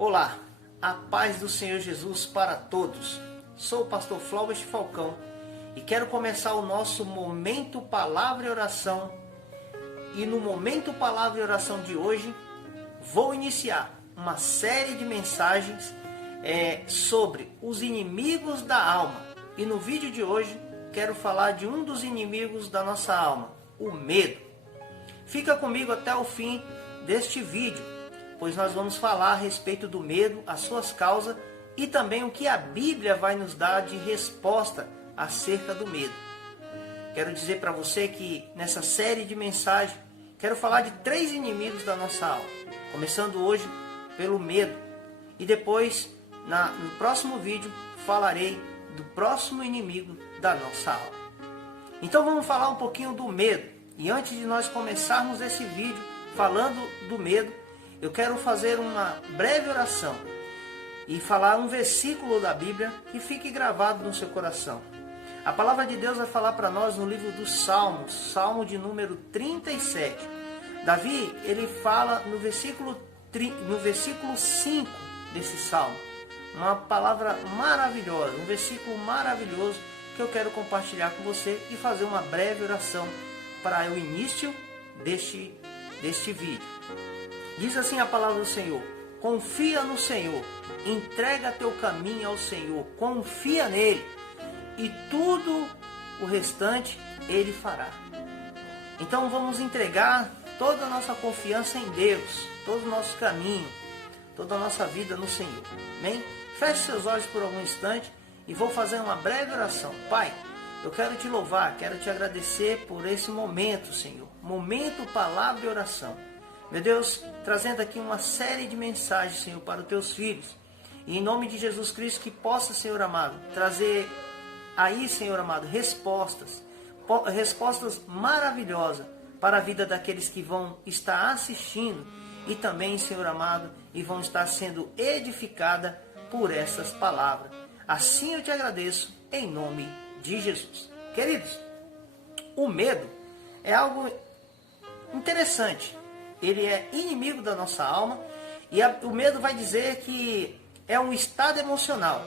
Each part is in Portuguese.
Olá, a paz do Senhor Jesus para todos. Sou o pastor Flávio Falcão e quero começar o nosso Momento Palavra e Oração. E no Momento Palavra e Oração de hoje, vou iniciar uma série de mensagens sobre os inimigos da alma. E no vídeo de hoje, quero falar de um dos inimigos da nossa alma, o medo. Fica comigo até o fim deste vídeo, pois nós vamos falar a respeito do medo, as suas causas e também o que a Bíblia vai nos dar de resposta acerca do medo. Quero dizer para você que nessa série de mensagens, quero falar de 3 inimigos da nossa alma. Começando hoje pelo medo. E depois, no próximo vídeo, falarei do próximo inimigo da nossa alma. Então vamos falar um pouquinho do medo. E antes de nós começarmos esse vídeo falando do medo, eu quero fazer uma breve oração e falar um versículo da Bíblia que fique gravado no seu coração. A palavra de Deus vai falar para nós no livro dos Salmos, Salmo de número 37. Davi, ele fala no versículo 5 desse Salmo, uma palavra maravilhosa, um versículo maravilhoso que eu quero compartilhar com você e fazer uma breve oração para o início deste vídeo. Diz assim a palavra do Senhor: confia no Senhor, entrega teu caminho ao Senhor, confia nele e tudo o restante ele fará. Então vamos entregar toda a nossa confiança em Deus, todo o nosso caminho, toda a nossa vida no Senhor. Amém? Feche seus olhos por algum instante e vou fazer uma breve oração. Pai, eu quero te louvar, quero te agradecer por esse momento, Senhor. Momento, palavra e oração. Meu Deus, trazendo aqui uma série de mensagens, Senhor, para os teus filhos. E em nome de Jesus Cristo, que possa, Senhor amado, trazer aí, Senhor amado, respostas maravilhosas para a vida daqueles que vão estar assistindo e também, Senhor amado, e vão estar sendo edificada por essas palavras. Assim eu te agradeço, em nome de Jesus. Queridos, o medo é algo interessante. Ele é inimigo da nossa alma e o medo vai dizer que é um estado emocional.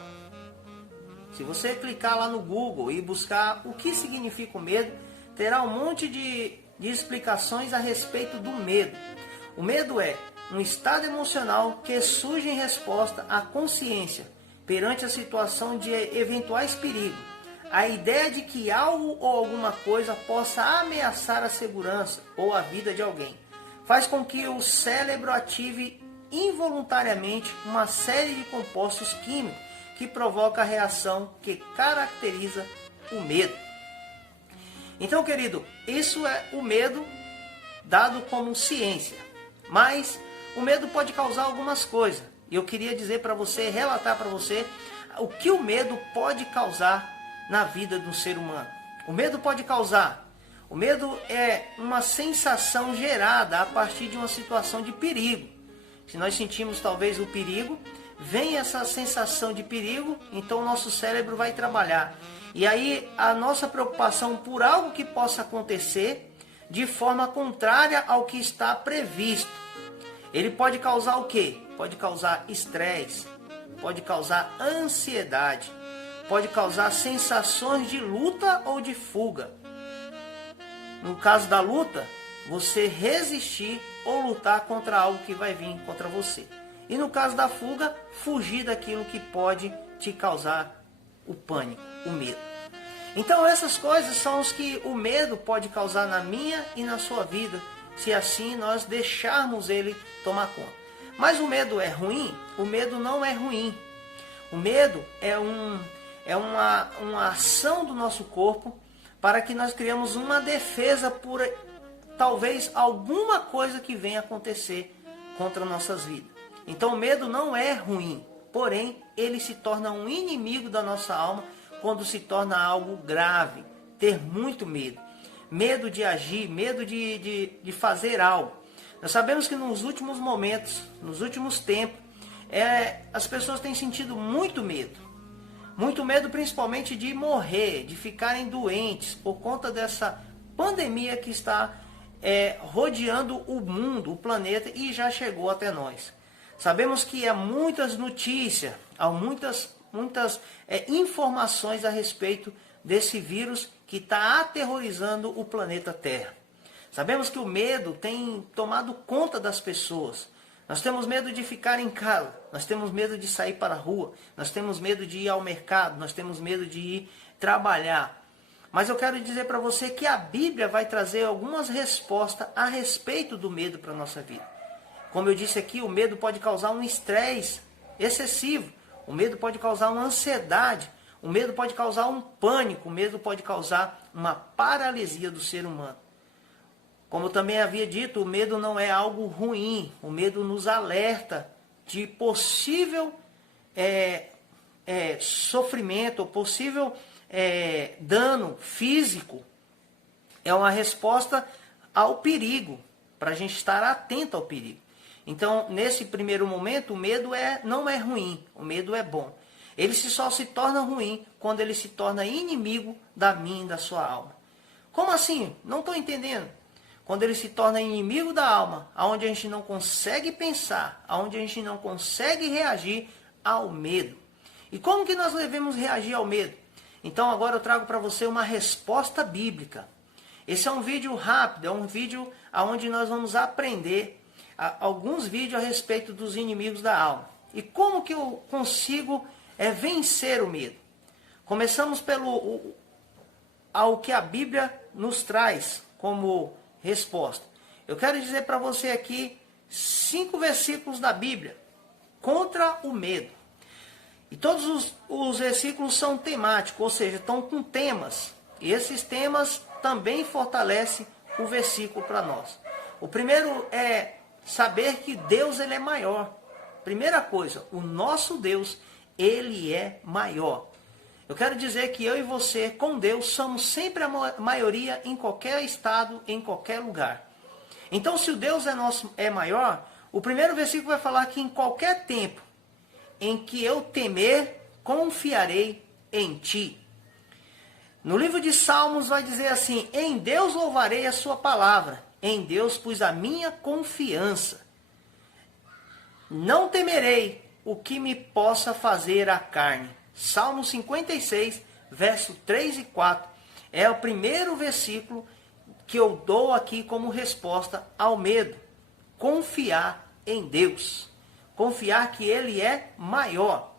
Se você clicar lá no Google e buscar o que significa o medo, terá um monte de explicações a respeito do medo. O medo é um estado emocional que surge em resposta à consciência perante a situação de eventuais perigos. A ideia de que algo ou alguma coisa possa ameaçar a segurança ou a vida de alguém faz com que o cérebro ative involuntariamente uma série de compostos químicos que provoca a reação que caracteriza o medo. Então, querido, isso é o medo dado como ciência. Mas o medo pode causar algumas coisas. E eu queria dizer para você, relatar para você o que o medo pode causar na vida do ser humano. O medo pode causar. O medo é uma sensação gerada a partir de uma situação de perigo. Se nós sentimos talvez o perigo, vem essa sensação de perigo, então o nosso cérebro vai trabalhar. E aí a nossa preocupação por algo que possa acontecer de forma contrária ao que está previsto. Ele pode causar o quê? Pode causar estresse, pode causar ansiedade, pode causar sensações de luta ou de fuga. No caso da luta, você resistir ou lutar contra algo que vai vir contra você. E no caso da fuga, fugir daquilo que pode te causar o pânico, o medo. Então essas coisas são os que o medo pode causar na minha e na sua vida, se assim nós deixarmos ele tomar conta. Mas o medo é ruim? O medo não é ruim. O medo é uma ação do nosso corpo para que nós criamos uma defesa por talvez alguma coisa que venha acontecer contra nossas vidas. Então o medo não é ruim, porém ele se torna um inimigo da nossa alma quando se torna algo grave. Ter muito medo. Medo de agir, medo de fazer algo. Nós sabemos que nos últimos momentos, nos últimos tempos, as pessoas têm sentido muito medo. Muito medo principalmente de morrer, de ficarem doentes por conta dessa pandemia que está rodeando o mundo, o planeta, e já chegou até nós. Sabemos que há muitas notícias, há muitas informações a respeito desse vírus que está aterrorizando o planeta Terra. Sabemos que o medo tem tomado conta das pessoas. Nós temos medo de ficar em casa, nós temos medo de sair para a rua, nós temos medo de ir ao mercado, nós temos medo de ir trabalhar. Mas eu quero dizer para você que a Bíblia vai trazer algumas respostas a respeito do medo para a nossa vida. Como eu disse aqui, o medo pode causar um estresse excessivo, o medo pode causar uma ansiedade, o medo pode causar um pânico, o medo pode causar uma paralisia do ser humano. Como eu também havia dito, o medo não é algo ruim, o medo nos alerta de possível sofrimento, possível dano físico. É uma resposta ao perigo, para a gente estar atento ao perigo. Então, nesse primeiro momento, o medo não é ruim, o medo é bom. Ele só se torna ruim quando ele se torna inimigo da minha e da sua alma. Como assim? Não estou entendendo. Quando ele se torna inimigo da alma, aonde a gente não consegue pensar, aonde a gente não consegue reagir ao medo. E como que nós devemos reagir ao medo? Então agora eu trago para você uma resposta bíblica. Esse é um vídeo rápido, é um vídeo onde nós vamos aprender alguns vídeos a respeito dos inimigos da alma. E como que eu consigo vencer o medo? Começamos ao que a Bíblia nos traz como resposta. Eu quero dizer para você aqui 5 versículos da Bíblia contra o medo. E todos os versículos são temáticos, ou seja, estão com temas. E esses temas também fortalecem o versículo para nós. O primeiro é saber que Deus ele é maior. Primeira coisa, o nosso Deus, ele é maior. Eu quero dizer que eu e você, com Deus, somos sempre a maioria em qualquer estado, em qualquer lugar. Então, se o Deus é maior, o primeiro versículo vai falar que em qualquer tempo em que eu temer, confiarei em ti. No livro de Salmos vai dizer assim: em Deus louvarei a sua palavra, em Deus pus a minha confiança. Não temerei o que me possa fazer a carne. Salmo 56, verso 3 e 4, é o primeiro versículo que eu dou aqui como resposta ao medo. Confiar em Deus. Confiar que Ele é maior.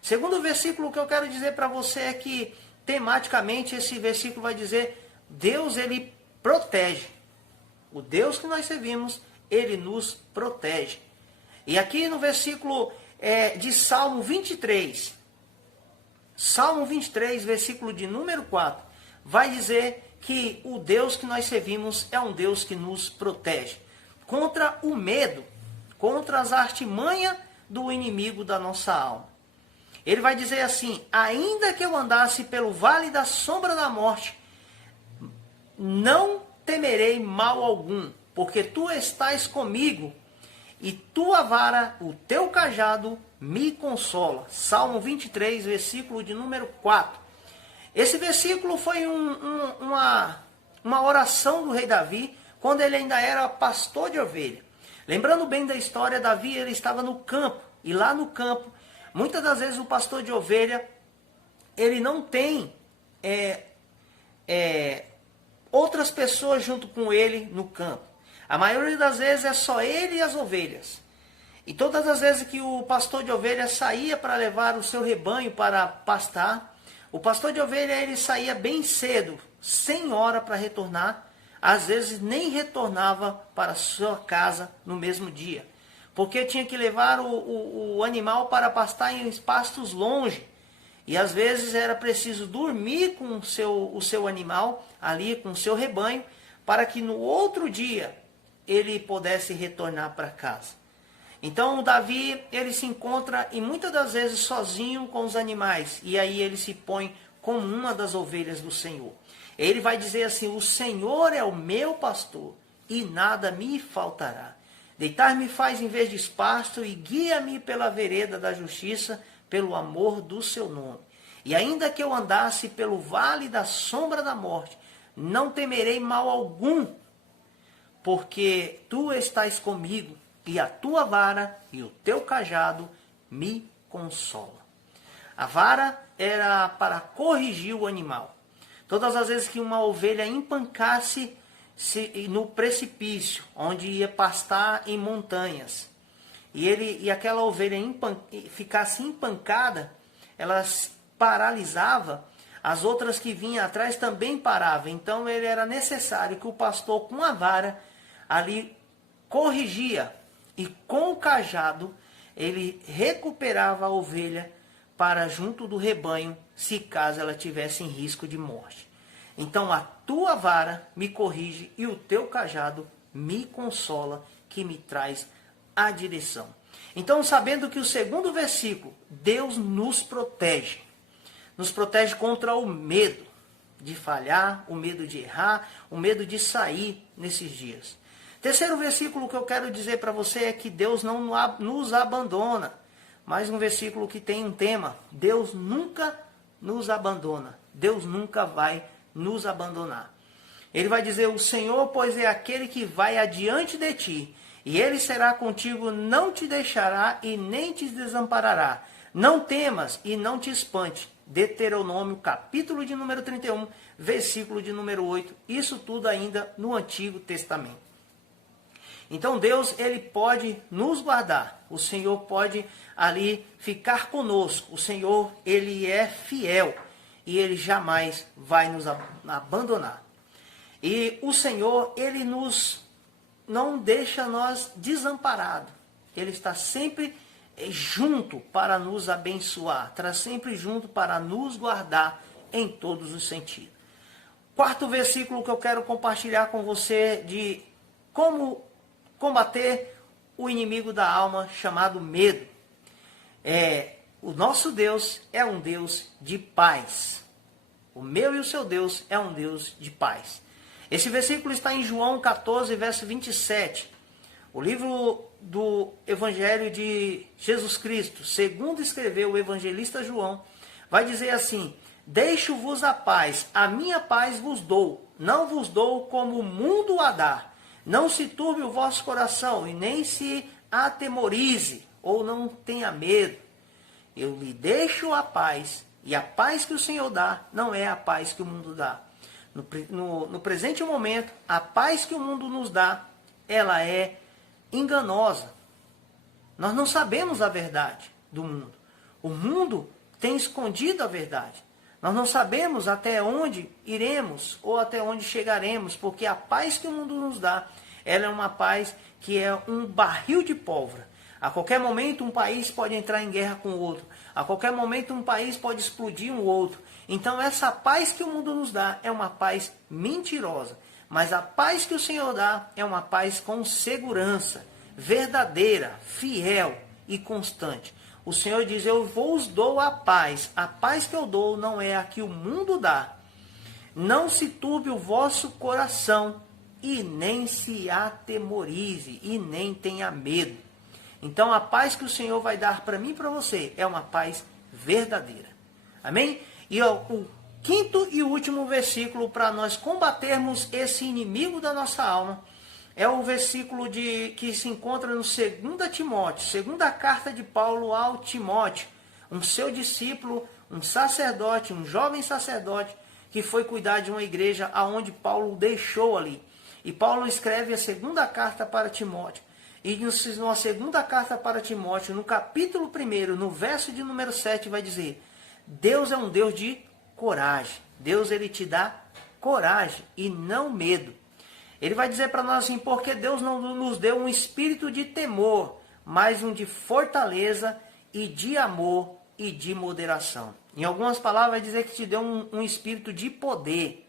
Segundo versículo que eu quero dizer para você é que, tematicamente, esse versículo vai dizer: Deus, Ele protege. O Deus que nós servimos, Ele nos protege. E aqui no versículo de Salmo 23, Salmo 23, versículo de número 4, vai dizer que o Deus que nós servimos é um Deus que nos protege contra o medo, contra as artimanhas do inimigo da nossa alma. Ele vai dizer assim: ainda que eu andasse pelo vale da sombra da morte, não temerei mal algum, porque tu estás comigo, e tua vara, o teu cajado, me consola. Salmo 23, versículo de número 4. Esse versículo foi uma oração do rei Davi, quando ele ainda era pastor de ovelha. Lembrando bem da história, Davi ele estava no campo, e lá no campo, muitas das vezes o pastor de ovelha, ele não tem outras pessoas junto com ele no campo. A maioria das vezes é só ele e as ovelhas. E todas as vezes que o pastor de ovelha saía para levar o seu rebanho para pastar, o pastor de ovelha ele saía bem cedo, sem hora para retornar. Às vezes nem retornava para sua casa no mesmo dia, porque tinha que levar o animal para pastar em pastos longe. E às vezes era preciso dormir com o seu animal ali, com o seu rebanho, para que no outro dia ele pudesse retornar para casa. Então o Davi, ele se encontra e muitas das vezes sozinho com os animais, e aí ele se põe como uma das ovelhas do Senhor. Ele vai dizer assim: o Senhor é o meu pastor e nada me faltará. Deitar-me faz em vez de pasto e guia-me pela vereda da justiça, pelo amor do seu nome. E ainda que eu andasse pelo vale da sombra da morte, não temerei mal algum, porque tu estás comigo, e a tua vara e o teu cajado me consolam. A vara era para corrigir o animal. Todas as vezes que uma ovelha empancasse no precipício, onde ia pastar em montanhas, e aquela ovelha ficasse empancada, ela paralisava, as outras que vinham atrás também paravam. Então ele era necessário que o pastor com a vara ali corrigia, e com o cajado ele recuperava a ovelha para junto do rebanho, se caso ela tivesse em risco de morte. Então a tua vara me corrige e o teu cajado me consola, que me traz a direção. Então, sabendo que o segundo versículo, Deus nos protege contra o medo de falhar, o medo de errar, o medo de sair nesses dias. Terceiro versículo que eu quero dizer para você é que Deus não nos abandona. Mais um versículo que tem um tema: Deus nunca nos abandona. Deus nunca vai nos abandonar. Ele vai dizer: o Senhor, pois, é aquele que vai adiante de ti, e ele será contigo, não te deixará e nem te desamparará. Não temas e não te espante. Deuteronômio, capítulo de número 31, versículo de número 8. Isso tudo ainda no Antigo Testamento. Então Deus, ele pode nos guardar. O Senhor pode ali ficar conosco. O Senhor, ele é fiel e ele jamais vai nos abandonar. E o Senhor, ele não deixa nós desamparados. Ele está sempre junto para nos abençoar. Está sempre junto para nos guardar em todos os sentidos. Quarto versículo que eu quero compartilhar com você de como combater o inimigo da alma chamado medo. O nosso Deus é um Deus de paz. O meu e o seu Deus é um Deus de paz. Esse versículo está em João 14, verso 27. O livro do Evangelho de Jesus Cristo, segundo escreveu o evangelista João, vai dizer assim: deixo-vos a paz, a minha paz vos dou, não vos dou como o mundo a dá. Não se turbe o vosso coração e nem se atemorize ou não tenha medo. Eu lhe deixo a paz, e a paz que o Senhor dá não é a paz que o mundo dá. No presente momento, a paz que o mundo nos dá, ela é enganosa. Nós não sabemos a verdade do mundo. O mundo tem escondido a verdade. Nós não sabemos até onde iremos ou até onde chegaremos, porque a paz que o mundo nos dá, ela é uma paz que é um barril de pólvora. A qualquer momento um país pode entrar em guerra com o outro. A qualquer momento um país pode explodir um outro. Então essa paz que o mundo nos dá é uma paz mentirosa. Mas a paz que o Senhor dá é uma paz com segurança, verdadeira, fiel e constante. O Senhor diz: eu vos dou a paz. A paz que eu dou não é a que o mundo dá. Não se turbe o vosso coração e nem se atemorize e nem tenha medo. Então a paz que o Senhor vai dar para mim e para você é uma paz verdadeira. Amém? E o quinto e último versículo para nós combatermos esse inimigo da nossa alma é o versículo que se encontra no 2 Timóteo, segunda carta de Paulo ao Timóteo, um seu discípulo, um sacerdote, um jovem sacerdote, que foi cuidar de uma igreja aonde Paulo o deixou ali. E Paulo escreve a segunda carta para Timóteo. E na segunda carta para Timóteo, no capítulo 1, no verso de número 7, vai dizer: Deus é um Deus de coragem. Deus, ele te dá coragem e não medo. Ele vai dizer para nós assim: porque Deus não nos deu um espírito de temor, mas um de fortaleza e de amor e de moderação. Em algumas palavras vai dizer que te deu um espírito de poder,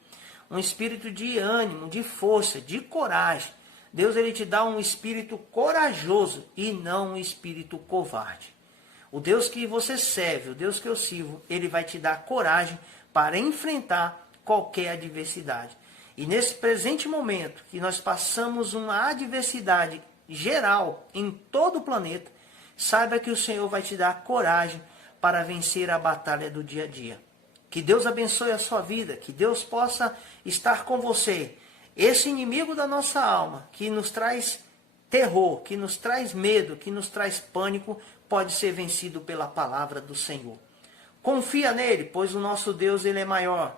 um espírito de ânimo, de força, de coragem. Deus, ele te dá um espírito corajoso e não um espírito covarde. O Deus que você serve, o Deus que eu sirvo, ele vai te dar coragem para enfrentar qualquer adversidade. E nesse presente momento, que nós passamos uma adversidade geral em todo o planeta, saiba que o Senhor vai te dar coragem para vencer a batalha do dia a dia. Que Deus abençoe a sua vida, que Deus possa estar com você. Esse inimigo da nossa alma, que nos traz terror, que nos traz medo, que nos traz pânico, pode ser vencido pela palavra do Senhor. Confia nele, pois o nosso Deus ele é maior.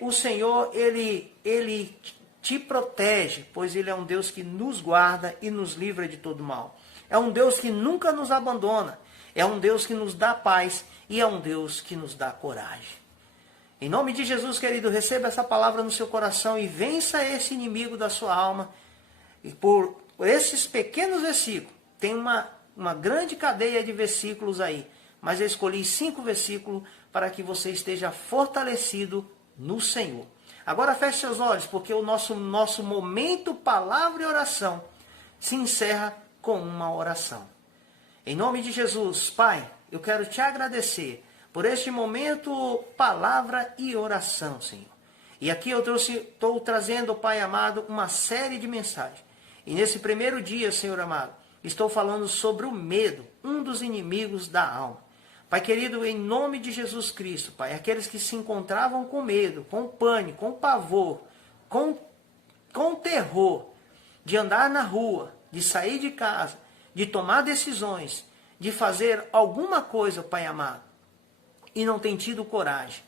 O Senhor ele te protege, pois ele é um Deus que nos guarda e nos livra de todo mal. É um Deus que nunca nos abandona. É um Deus que nos dá paz e é um Deus que nos dá coragem. Em nome de Jesus, querido, receba essa palavra no seu coração e vença esse inimigo da sua alma. E por esses pequenos versículos, tem uma grande cadeia de versículos aí, mas eu escolhi 5 versículos para que você esteja fortalecido no Senhor. Agora feche seus olhos, porque o nosso momento, palavra e oração, se encerra com uma oração. Em nome de Jesus, Pai, eu quero te agradecer por este momento, palavra e oração, Senhor. E aqui eu estou trazendo, Pai amado, uma série de mensagens. E nesse primeiro dia, Senhor amado, estou falando sobre o medo, um dos inimigos da alma. Pai querido, em nome de Jesus Cristo, Pai, aqueles que se encontravam com medo, com pânico, com pavor, com terror, de andar na rua, de sair de casa, de tomar decisões, de fazer alguma coisa, Pai amado, e não tem tido coragem,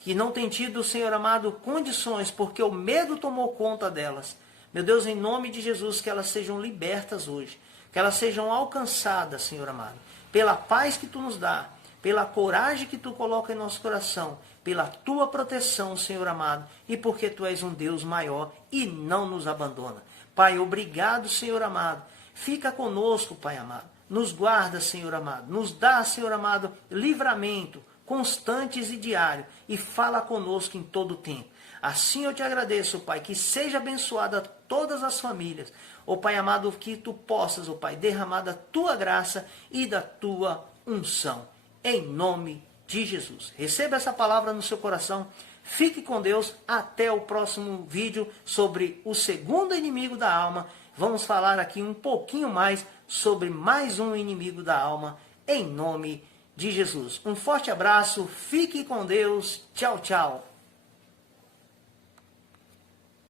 que não tem tido, Senhor amado, condições, porque o medo tomou conta delas. Meu Deus, em nome de Jesus, que elas sejam libertas hoje, que elas sejam alcançadas, Senhor amado, pela paz que Tu nos dá, pela coragem que Tu coloca em nosso coração, pela Tua proteção, Senhor amado, e porque Tu és um Deus maior e não nos abandona. Pai, obrigado, Senhor amado. Fica conosco, Pai amado. Nos guarda, Senhor amado. Nos dá, Senhor amado, livramento, constantes e diário. E fala conosco em todo o tempo. Assim eu te agradeço, Pai, que seja abençoada todas as famílias. Ó Pai amado, que Tu possas, ó Pai, derramar da Tua graça e da Tua unção. Em nome de Jesus. Receba essa palavra no seu coração. Fique com Deus. Até o próximo vídeo sobre o segundo inimigo da alma. Vamos falar aqui um pouquinho mais sobre mais um inimigo da alma, em nome de Jesus. Um forte abraço, fique com Deus, tchau, tchau.